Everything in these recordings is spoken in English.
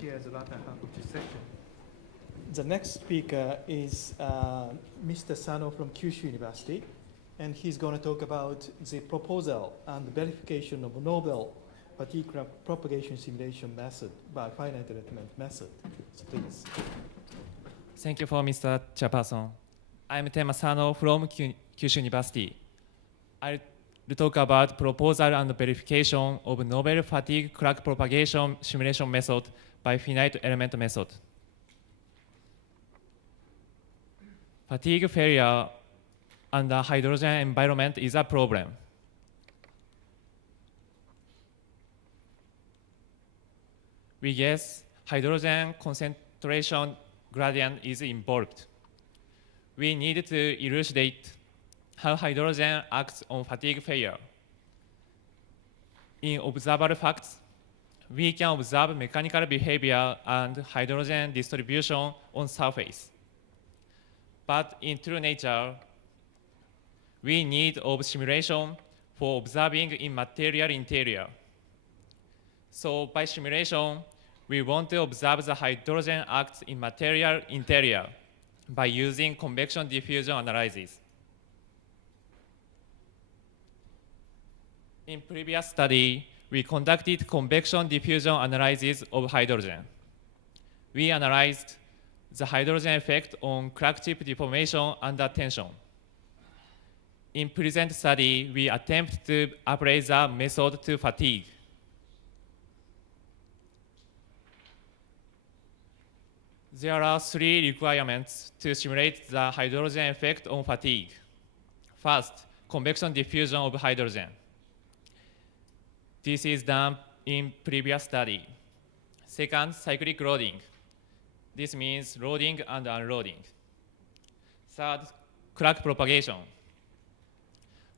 Shares the latter half of this section. The next speaker is Mr. Sano from Kyushu University, and he's going to talk about the proposal and verification of novel particular propagation simulation method by finite element method. So please. Thank you for Mr. Chairperson. I'm Tema Sano from Kyushu University. I'll talk about proposal and verification of novel fatigue crack propagation simulation method by finite element method. Fatigue failure under hydrogen environment is a problem. We guess hydrogen concentration gradient is involved. We need to elucidate how hydrogen acts on fatigue failure. In observable facts, we can observe mechanical behavior and hydrogen distribution on surface. But in true nature, we need of simulation for observing in material interior. So by simulation, we want to observe the hydrogen acts in material interior by using convection diffusion analysis. In previous study, we conducted convection diffusion analysis of hydrogen. We analyzed the hydrogen effect on crack chip deformation under tension. In present study, we attempt to apply the method to fatigue. There are three requirements to simulate the hydrogen effect on fatigue. First, convection diffusion of hydrogen. This is done in previous study. Second, cyclic loading. This means loading and unloading. Third, crack propagation.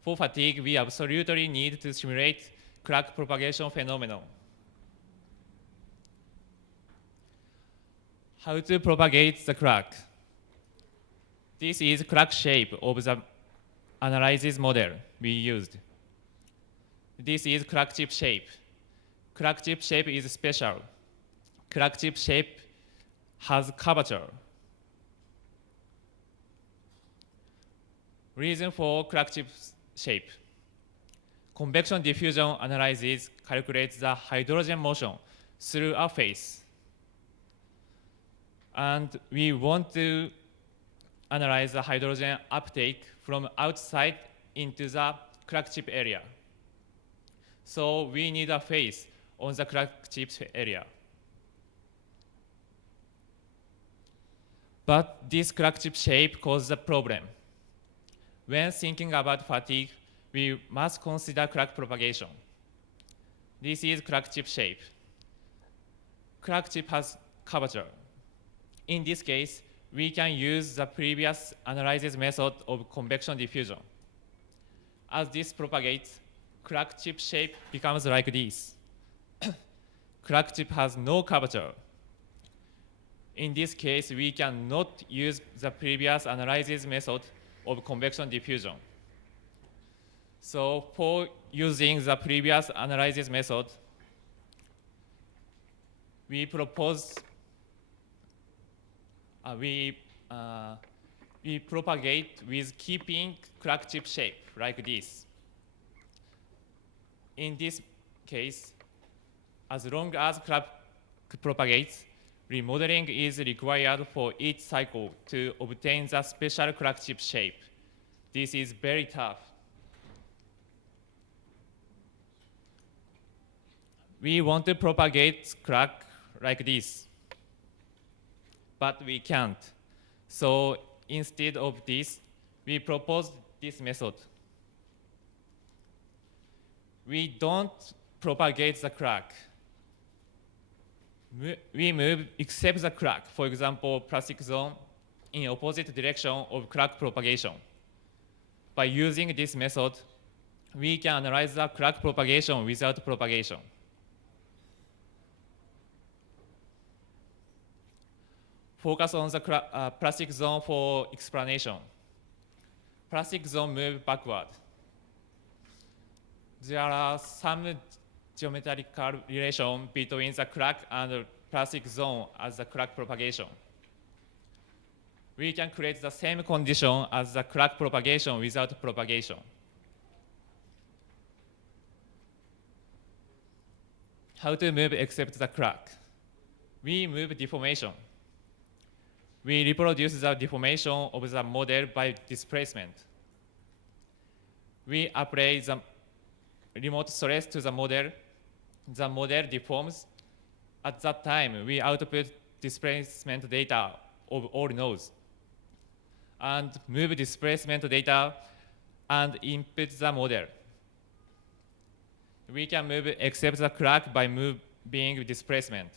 For fatigue, we absolutely need to simulate crack propagation phenomenon. How to propagate the crack? This is crack shape of the analysis model we used. This is crack chip shape. Crack chip shape is special. Crack chip shape has curvature. Reason for crack chip shape. Convection diffusion analysis calculates the hydrogen motion through a phase. And we want to analyze the hydrogen uptake from outside into the crack chip area. So we need a phase on the crack chip area. But this crack chip shape causes a problem. When thinking about fatigue, we must consider crack propagation. This is crack chip shape. Crack chip has curvature. In this case, we can use the previous analysis method of convection diffusion. As this propagates, crack chip shape becomes like this. Crack chip has no curvature. In this case, we cannot use the previous analysis method of convection diffusion. So for using the previous analysis method, we propose we propagate with keeping crack chip shape like this. In this case, as long as crack propagates, remodeling is required for each cycle to obtain the special crack chip shape. This is very tough. We want to propagate crack like this, but we can't. So instead of this, we propose this method. We don't propagate the crack. We move except the crack, for example, plastic zone, in opposite direction of crack propagation. By using this method, we can analyze the crack propagation without propagation. Focus on the plastic zone for explanation. Plastic zone move backward. There are some geometrical relation between the crack and plastic zone as the crack propagation. We can create the same condition as the crack propagation without propagation. How to move except the crack? We move deformation. We reproduce the deformation of the model by displacement. We apply the remote stress to the model. The model deforms. At that time, we output displacement data of all nodes and move displacement data and input the model. We can move except the crack by moving displacement.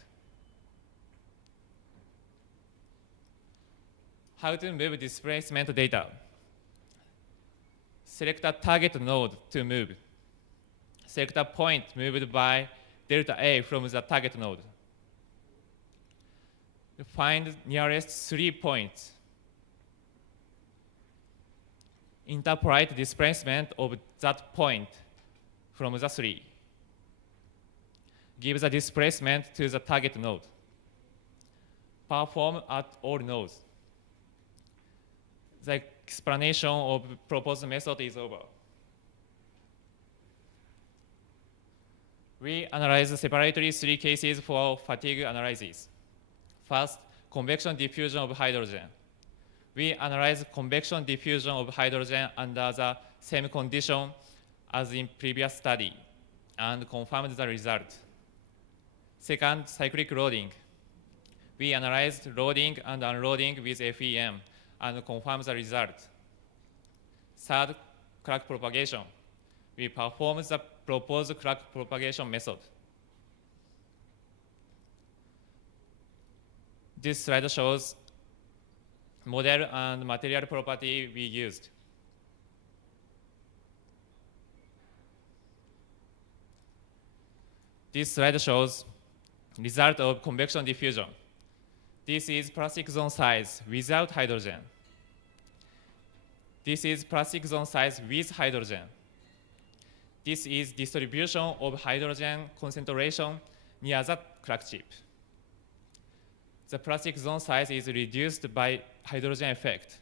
How to move displacement data? Select a target node to move. Select a point moved by delta A from the target node. Find nearest 3 points. Interpolate displacement of that point from the 3. Give the displacement to the target node. Perform at all nodes. The explanation of proposed method is over. We analyze separately 3 cases for fatigue analysis. First, convection diffusion of hydrogen. We analyze convection diffusion of hydrogen under the same condition as in previous study and confirmed the result. Second, cyclic loading. We analyzed loading and unloading with FEM and confirmed the result. Third, crack propagation. We performed the proposed crack propagation method. This slide shows model and material property we used. This slide shows result of convection diffusion. This is plastic zone size without hydrogen. This is plastic zone size with hydrogen. This is distribution of hydrogen concentration near the crack chip. The plastic zone size is reduced by hydrogen effect.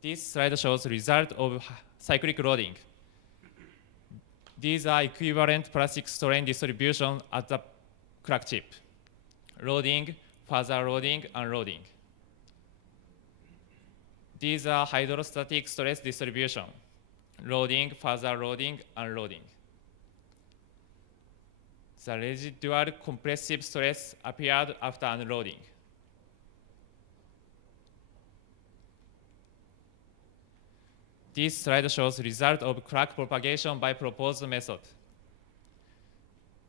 This slide shows result of cyclic loading. These are equivalent plastic strain distribution at the crack chip. Loading, further loading, unloading. These are hydrostatic stress distribution. Loading, further loading, unloading. The residual compressive stress appeared after unloading. This slide shows result of crack propagation by proposed method.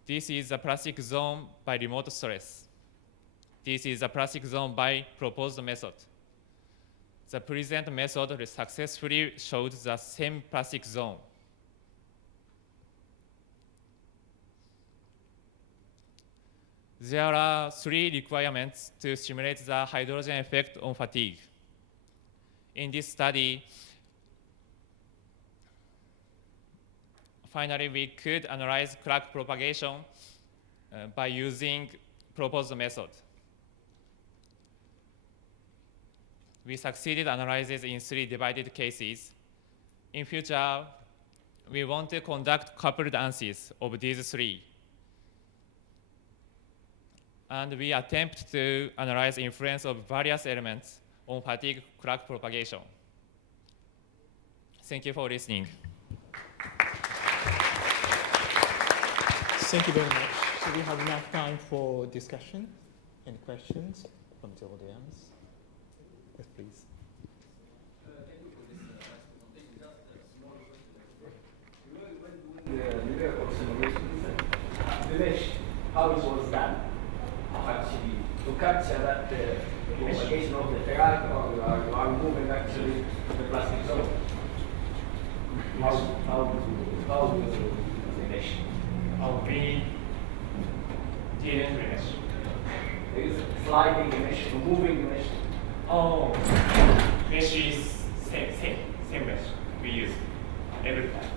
This is the plastic zone by remote stress. This is the plastic zone by proposed method. The present method successfully showed the same plastic zone. There are 3 requirements to simulate the hydrogen effect on fatigue. In this study, finally, we could analyze crack propagation by using proposed method. We succeeded analysis in 3 divided cases. In future, we want to conduct coupled analysis of these 3. And we attempt to analyze influence of various elements on fatigue crack propagation. Thank you for listening. Thank you very much. So we have enough time for discussion and questions from the audience. Yes, please. Thank you for this presentation. Just a small question. When doing the numerical simulations, the mesh, how it was done, actually, to capture that propagation of the crack, or you are moving actually the plastic zone. How do you the mesh? We didn't mesh. There is sliding the mesh, moving the mesh. Oh, mesh is same mesh we use every time.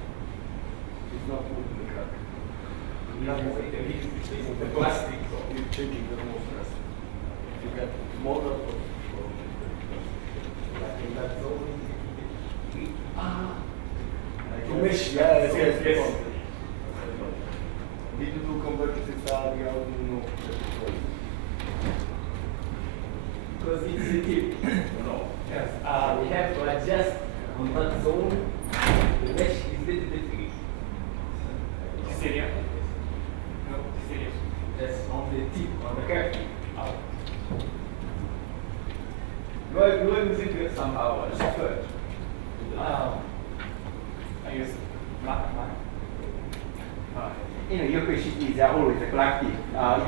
It's not moving the crack. You have to the plastic, you're changing the most plastic. If you get smaller, like in that zone. To mesh, yes. Did you do convergence study? How do you know that it works? Because it's a tip. No. Yes. We have to adjust on that zone. The mesh is a little bit big. This area? No, this area. That's on the tip, on the curve. Out. You are using it somehow. Software. I use Mac. Your question is always a collective.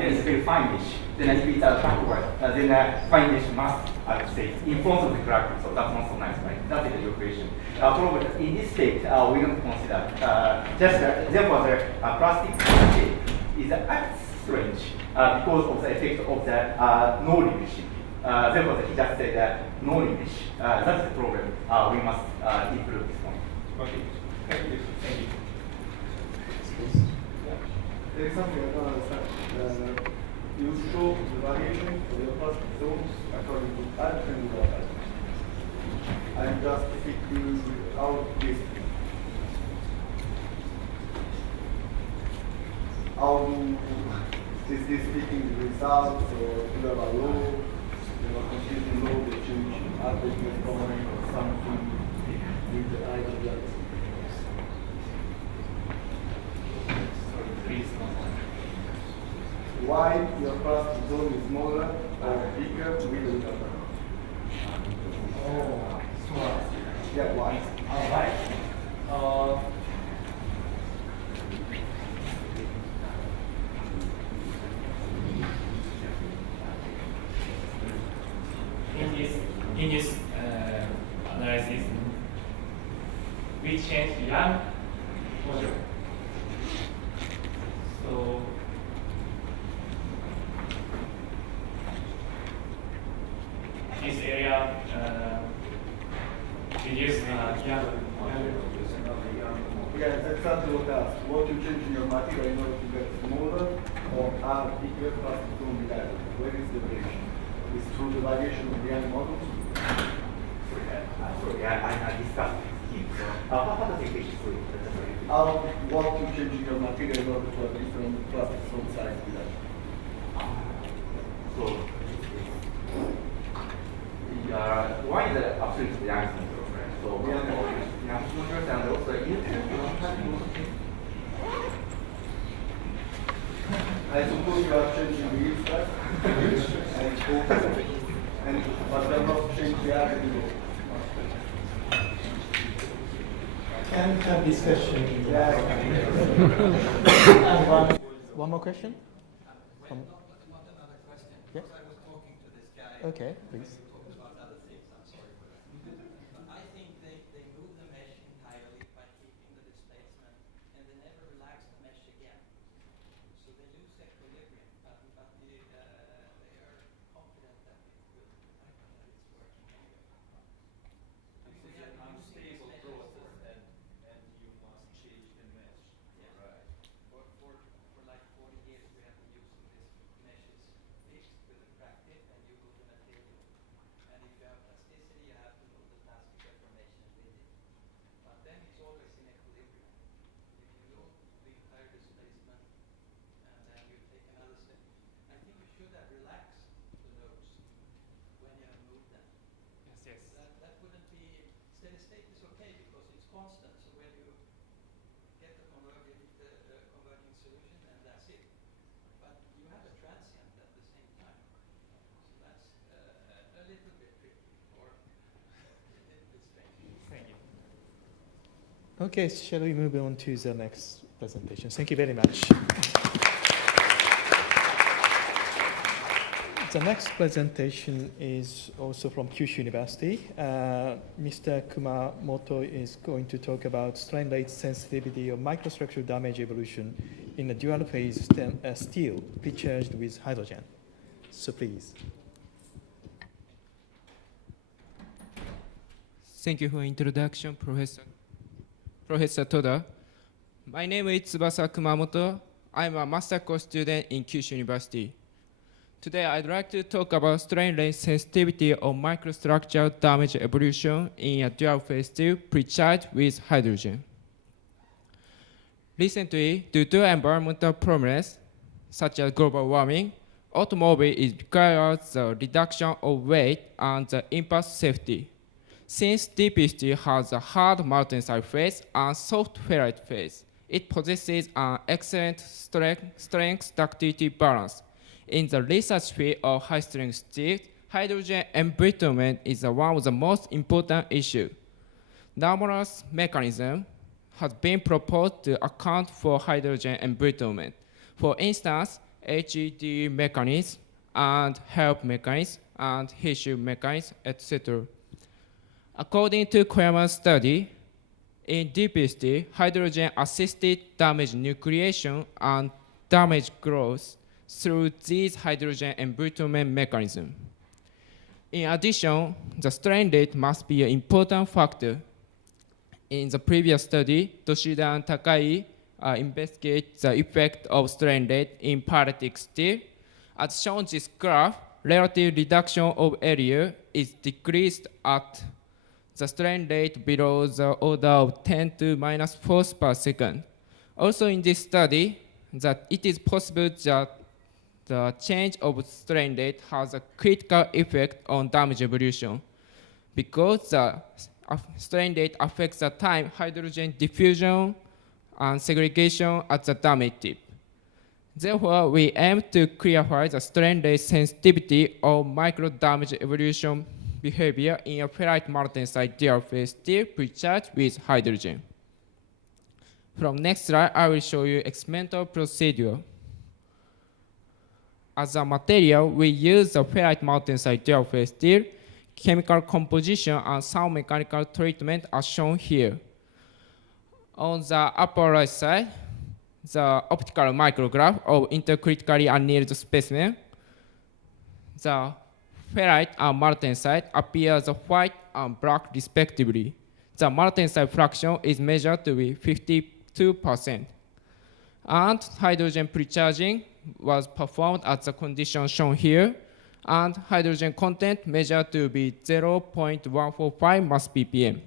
It is very fine-ish. Then if it's backward, then fine-ish must, I would say, in front of the collective. So that's not so nice, right? That is your question. Probably in this state, we don't consider. Therefore, the plastic shape is strange because of the effect of the no limit. Therefore, he just said that no limit. That's the problem. We must improve this one. Okay. Thank you. Thank you. There is something I don't understand. You show the variation of the plastic zones according to time and water. I'm just fitting out this. How is this fitting the results, or do you have a law? You have a consistent law that you average with comment or something with the idea that why your plastic zone is smaller or bigger with the number? Oh, small. Yeah, why? Alright. In this analysis, we change the young module. So this area reduce Yeah, that's exactly what I asked. What you change in your material in order to get smaller or are bigger plastic zone divided? Where is the variation? Is through the variation of the young models? Sorry, I discussed it. How does it reach through? What you change in your material in order to have different plastic zone size divided? So, one is the absolute young model, right? So, young models and also I suppose you are changing the yield size and but they are not changing the average. Can we have discussion? Yeah. One more question? Want another question? Yeah. Because I was talking to this guy. Okay, please. We talked about other things. I'm sorry for that. But I think they move the mesh entirely by keeping the displacement, and they never relax the mesh again. So they lose equilibrium, but they are confident that it's working anyway. This is an unstable process, and you must change the mesh. Yeah. Right. For like 40 years, we have been using this meshes fixed with a crack tip, and you move the material. And if you have plasticity, you have to move the plastic deformation with it. But then it's always in equilibrium. If you move the entire displacement, and then you take another step, I think you should have relaxed the nodes when you have moved them. Yes. That wouldn't be steady state is okay because it's constant. So when you get the converging solution, and that's it. But you have a transient at the same time. So that's a little bit tricky or a little bit strange. Thank you. Okay, shall we move on to the next presentation? Thank you very much. The next presentation is also from Kyushu University. Mr. Kumamoto is going to talk about strain rate sensitivity of microstructural damage evolution in a dual phase steel pre-charged with hydrogen. So please. Thank you for introduction, Professor Toda. My name is Tsubasa Kumamoto. I'm a master course student in Kyushu University. Today, I'd like to talk about strain rate sensitivity of microstructure damage evolution in a dual phase tube pre-charged with hydrogen. Recently, due to environmental problems such as global warming, automobile requires the reduction of weight and the impact safety. Since DPST has a hard martensite phase and soft ferrite phase, it possesses an excellent strength ductility balance. In the research field of high-strength steel, hydrogen embrittlement is one of the most important issues. Numerous mechanisms have been proposed to account for hydrogen embrittlement. For instance, HED mechanism and help mechanism and Hisshu mechanism, etc. According to Koyama's study, in DPST, hydrogen assisted damage nucleation and damage growth through these hydrogen embrittlement mechanisms. In addition, the strain rate must be an important factor. In the previous study, Toshida and Takai investigate the effect of strain rate in paratic steel. As shown in this graph, relative reduction of area is decreased at the strain rate below the order of 10 to minus force per second. Also in this study, that it is possible that the change of strain rate has a critical effect on damage evolution because the strain rate affects the time hydrogen diffusion and segregation at the damage tip. Therefore, we aim to clarify the strain rate sensitivity of micro damage evolution behavior in a ferrite martensite dual phase steel pre-charged with hydrogen. From next slide, I will show you experimental procedure. As a material, we use the ferrite martensite dual phase steel. Chemical composition and sound mechanical treatment are shown here. On the upper right side, the optical micrograph of intercritically annealed specimen. The ferrite and martensite appear as white and black respectively. The martensite fraction is measured to be 52%. And hydrogen precharging was performed at the condition shown here, and hydrogen content measured to be 0.145 mass ppm.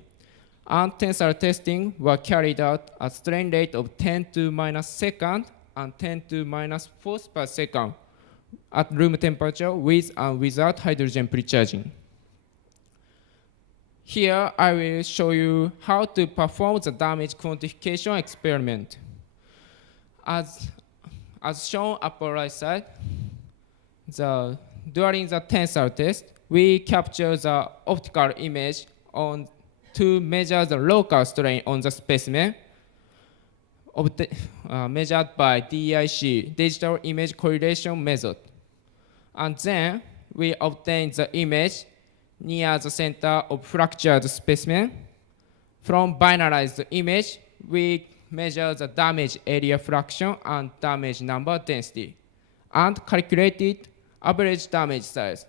And tensile testing were carried out at strain rate of 10 to minus second and 10 to minus force per second at room temperature with and without hydrogen precharging. Here I will show you how to perform the damage quantification experiment. As shown upper right side, during the tensile test, we capture the optical image to measure the local strain on the specimen measured by DIC, digital image correlation method. And then we obtain the image near the center of fractured specimen. From binarized image, we measure the damage area fraction and damage number density, and calculated average damage size,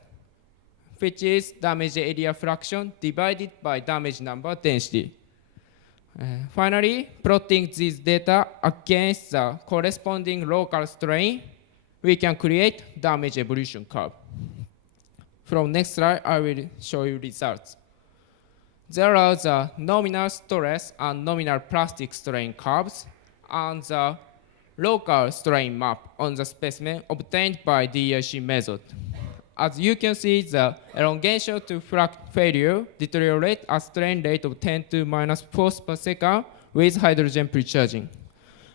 which is damage area fraction divided by damage number density. Finally, plotting these data against the corresponding local strain, we can create damage evolution curve. From next slide, I will show you results. There are the nominal stress and nominal plastic strain curves and the local strain map on the specimen obtained by DIC method. As you can see, the elongation to failure deteriorates at strain rate of 10 to minus force per second with hydrogen precharging.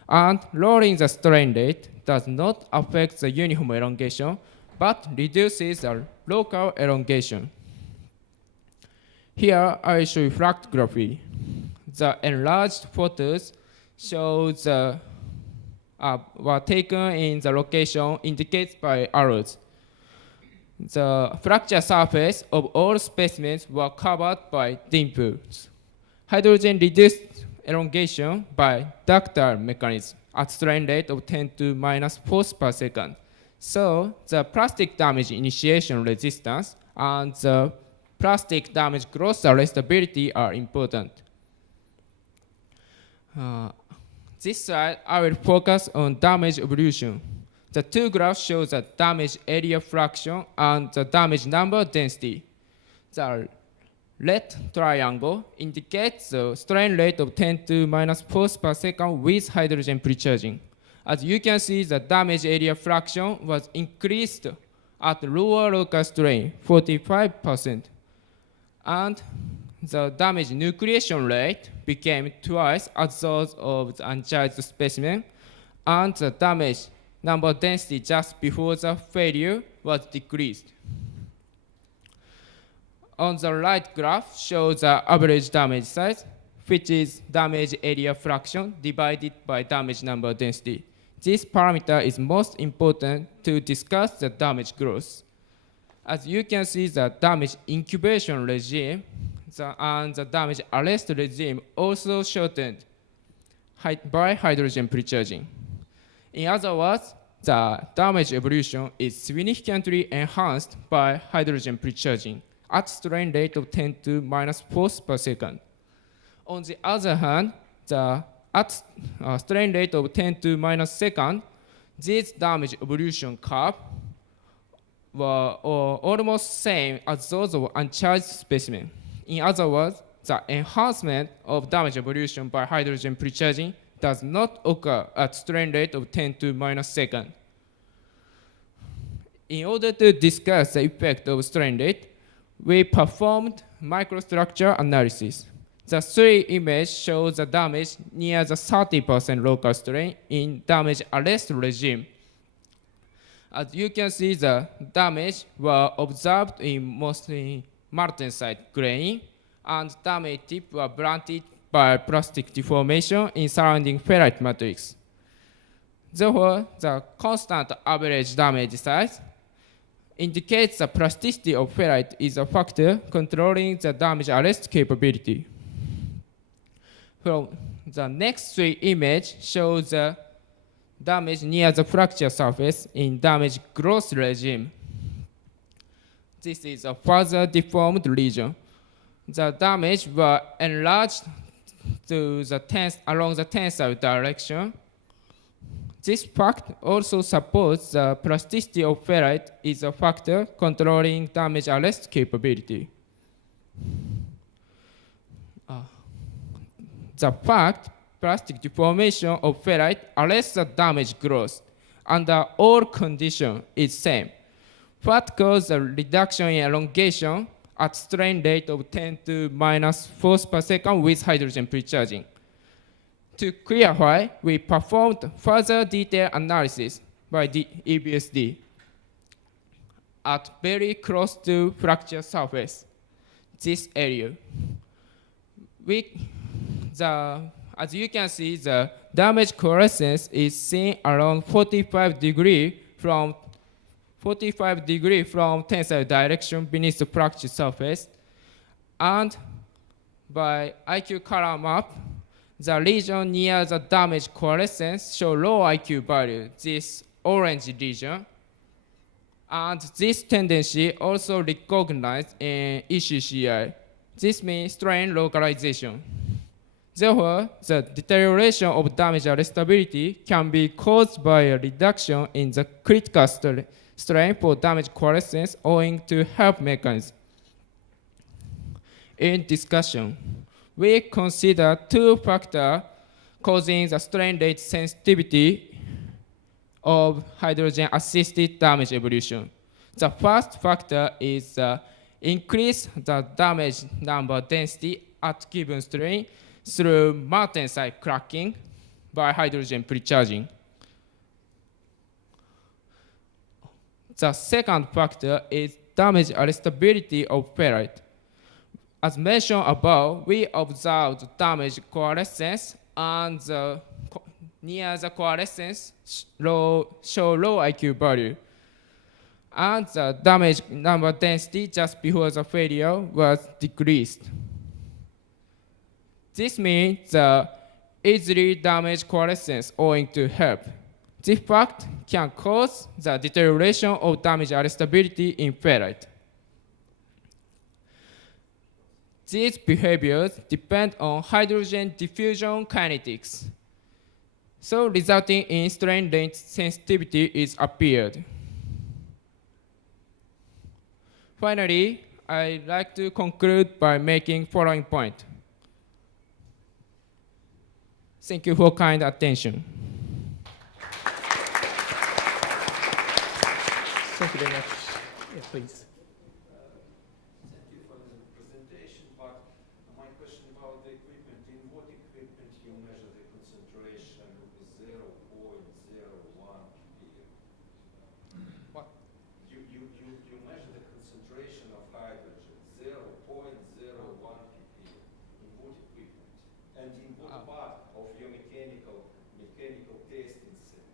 And lowering the strain rate does not affect the uniform elongation, but reduces the local elongation. Here, I will show you fractography. The enlarged photos show were taken in the location indicated by arrows. The fracture surface of all specimens were covered by dimples. Hydrogen reduced elongation by ductile mechanism at strain rate of 10 to minus force per second. So the plastic damage initiation resistance and the plastic damage growth arrestability are important. This slide, I will focus on damage evolution. The two graphs show the damage area fraction and the damage number density. The red triangle indicates the strain rate of 10 to minus force per second with hydrogen precharging. As you can see, the damage area fraction was increased at lower local strain, 45%. And the damage nucleation rate became twice as those of the uncharged specimen, and the damage number density just before the failure was decreased. On the right graph shows the average damage size, which is damage area fraction divided by damage number density. This parameter is most important to discuss the damage growth. As you can see, the damage incubation regime and the damage arrest regime also shortened by hydrogen precharging. In other words, the damage evolution is significantly enhanced by hydrogen precharging at strain rate of 10 to minus force per second. On the other hand, at strain rate of 10 to minus second, this damage evolution curve were almost same as those of uncharged specimen. In other words, the enhancement of damage evolution by hydrogen precharging does not occur at strain rate of 10 to minus second. In order to discuss the effect of strain rate, we performed microstructure analysis. The three images show the damage near the 30% local strain in damage arrest regime. As you can see, the damage were observed in mostly martensite grain, and damage tip were blunted by plastic deformation in surrounding ferrite matrix. Therefore, the constant average damage size indicates the plasticity of ferrite is a factor controlling the damage arrest capability. From the next three images show the damage near the fracture surface in damage growth regime. This is a further deformed region. The damage were enlarged to the along the tensile direction. This fact also supports the plasticity of ferrite is a factor controlling damage arrest capability. The fact plastic deformation of ferrite arrests the damage growth under all conditions is same. What causes a reduction in elongation at strain rate of 10 to minus force per second with hydrogen precharging. To clarify, we performed further detailed analysis by the EBSD at very close to fracture surface, this area. As you can see, the damage coalescence is seen around 45 degrees from tensile direction beneath the fracture surface. And by IQ color map, the region near the damage coalescence show low IQ value, this orange region. And this tendency also recognized in ECCI. This means strain localization. Therefore, the deterioration of damage arrestability can be caused by a reduction in the critical strain for damage coalescence owing to help mechanism. In discussion, we consider two factors causing the strain rate sensitivity of hydrogen-assisted damage evolution. The first factor is increase the damage number density at given strain through martensite cracking by hydrogen precharging. The second factor is damage arrestability of ferrite. As mentioned above, we observed damage coalescence and near the coalescence show low IQ value. And the damage number density just before the failure was decreased. This means the easily damaged coalescence owing to help. This fact can cause the deterioration of damage arrestability in ferrite. These behaviors depend on hydrogen diffusion kinetics. So resulting in strain length sensitivity is appeared. Finally, I'd like to conclude by making following point. Thank you for kind attention. Thank you very much. Yes, please. Thank you for the presentation, but my question about the equipment, in what equipment you measure the concentration with 0.01 ppm? What? You measure the concentration of hydrogen, 0.01 ppm. In what equipment? And in what part of your mechanical testing set?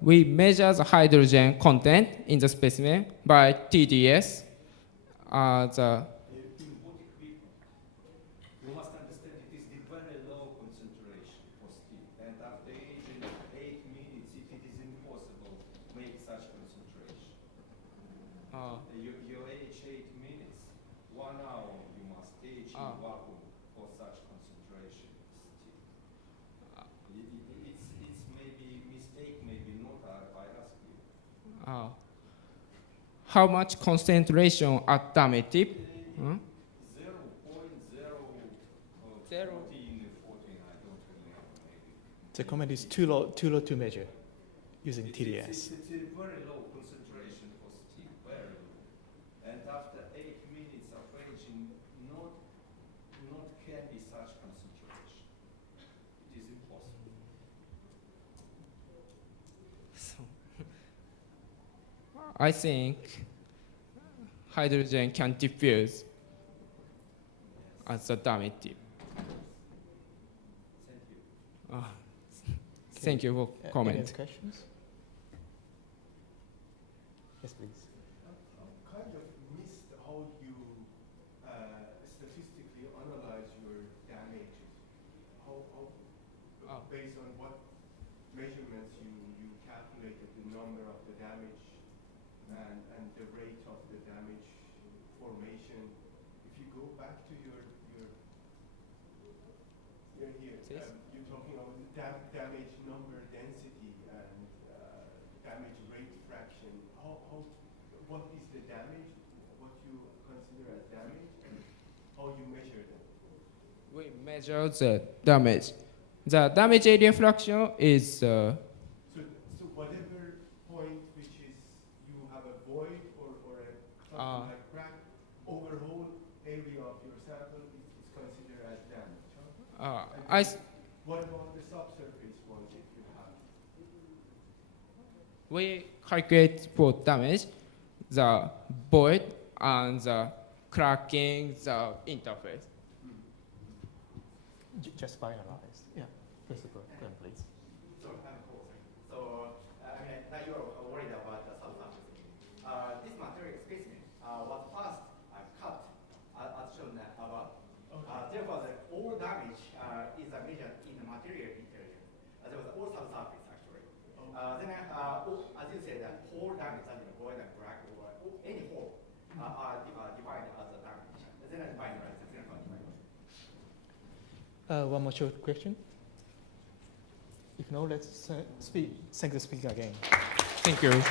We measure the hydrogen content in the specimen by TDS. In what equipment? You must understand it is the very low concentration for steel. And after aging 8 minutes, if it is impossible, make such concentration. You age 8 minutes, 1 hour you must age in vacuum for such concentration of steel. It's maybe mistake, maybe not, I ask you. How much concentration at damage tip? 0.0 Zero. 14, I don't remember maybe. The comment is too low to measure using TDS. It's a very low concentration for steel, very low. And after 8 minutes of aging, not can be such concentration. It is impossible. I think hydrogen can diffuse at the damage tip. Thank you. Thank you for Any comment. other questions? Yes, please. Kind of missed how you statistically analyze your damages. How based on what measurements you calculated the number of the damage and the rate of the damage formation. If you go back to your here, Yes. you're talking about damage number density and damage rate fraction. What is the damage? What you consider as damage, and how you measure them? We measure the damage. The damage area fraction is So whatever point which is you have a void or a something like crack, overall area of your sample is considered as damage. Huh? What about the subsurface ones if you have? we calculate for damage the void and the cracking the interface. Just finalize. Yeah. Principal, please. So, now you're worried about the subsurface. This material specimen was first cut as shown above. Therefore, all damage is measured in the material interior. There was all subsurface actually. Then, as you said, hole damage, such as void and crack or any hole, are defined as a damage. Then I finalize the clinical evaluation. One more short question. If no, let's thank the speaker again. Thank you.